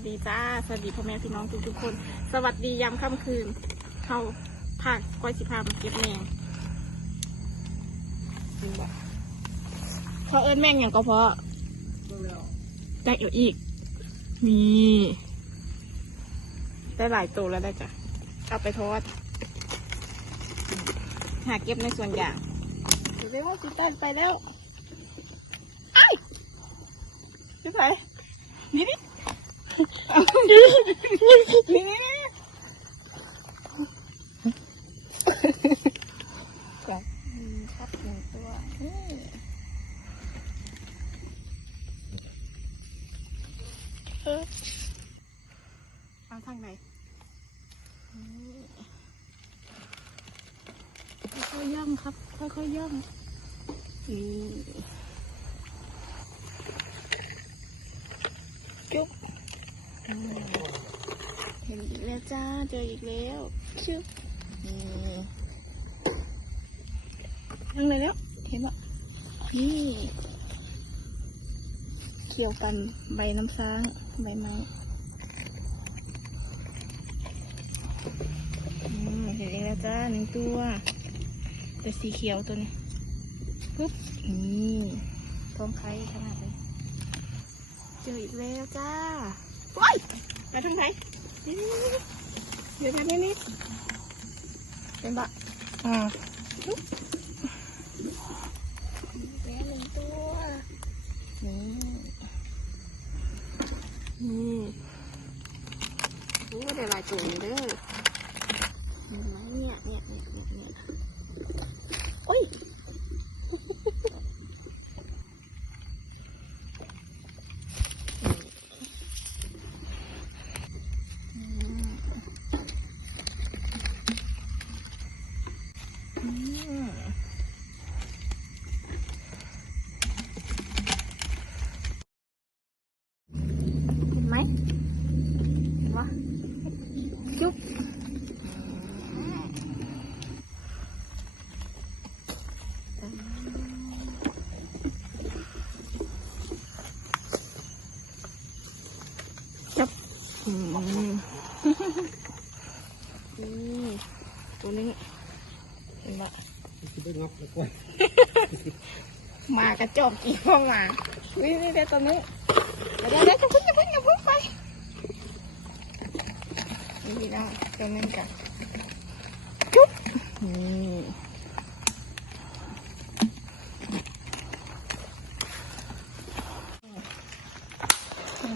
สดีจ้าสวัสดีพ่อแม่พี่น้องทุกคนสวัสดียามค่ำคืนเขาพาก้อยสิพามาเก็บแมงเขาเอิ้นแมงอย่างก็เพราะได้เอวอีกมีได้หลายตัวแล้วได้จ้ะเอาไปทอดหาเก็บในส่วนอย่างเร็วๆสิตันไปแล้วไอ้ไปไหนนี่นี่จับครับหนึ่งตัวเอาทางไหนค่อยๆย่องครับค่อยๆย่องจุ๊บเห็นอีกแล้วจ้าเจออีกแล้วชึบยังเลยแล้วเห็นปะนี่เขียวกันใบน้ำซ้างใบไม้เห็นอีกแล้วจ้าหนึ่งตัวแต่สีเขียวตัวนี้ปุ๊บนี่ท้องไข่ขนาดเลยเจออีกแล้วจ้าว้ายมาทางไหนนี่เดี๋ยวทำนี่เป็นบะปุ๊บแล้วหนึ่งตัวนี่โอ้เดี๋ยวลายตัวนี้เด้อเห็นไหมเนี่ยโอ้ยเห็นไหมเห็นวะจุ๊บจับตัวนี้เห็นปะมากระจอกกี่ห้องมาวิ่งได้ตัวนี้เดี๋ยวจะพึ่งไปนี่นะตัวนึงกันจุ๊บ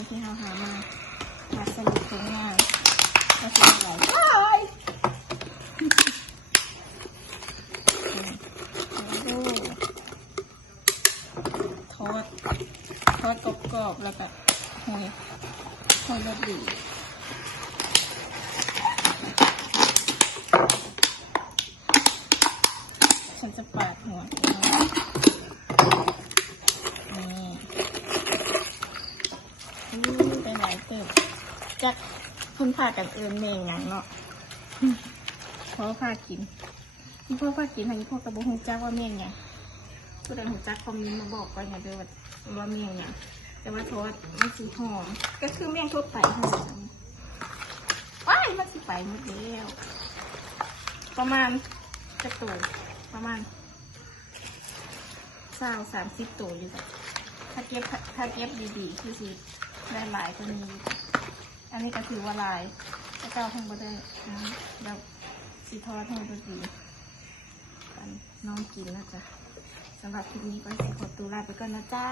ที่เราหามาสรุปผลงานก็คืออะไรทอดกรอบๆแล้วก็หอยรสดีฉันจะปาดหัวนี่ไปหลายเติบจักคุณพากันเอิญเมงอย่างเนาะเพราะพากินนี่พ่อพากินทางนี้พ่อกระบอกหงจักว่าเมงไงผู้ใดหงจักคอมเมนต์มาบอกกันอย่าเดือดว่าเมงไงแต่ว่าโทษมันสีหอมก็คือเมงทั่วไปเท่านั้นว้ายมันสีไปหมดแล้วประมาณจะตัวประมาณ30ตัวอยู่แบบถ้าเก็บดีๆคือสีได้หลายตัวนี้อันนี้ก็ถือว่าลายถ้าเจ้าคงไม่ได้แล้วสีทอดให้ตัวดีน้องกินนะจ๊ะสำหรับคลิปนี้ก็ขอตัวลาไปก่อนนะจ้า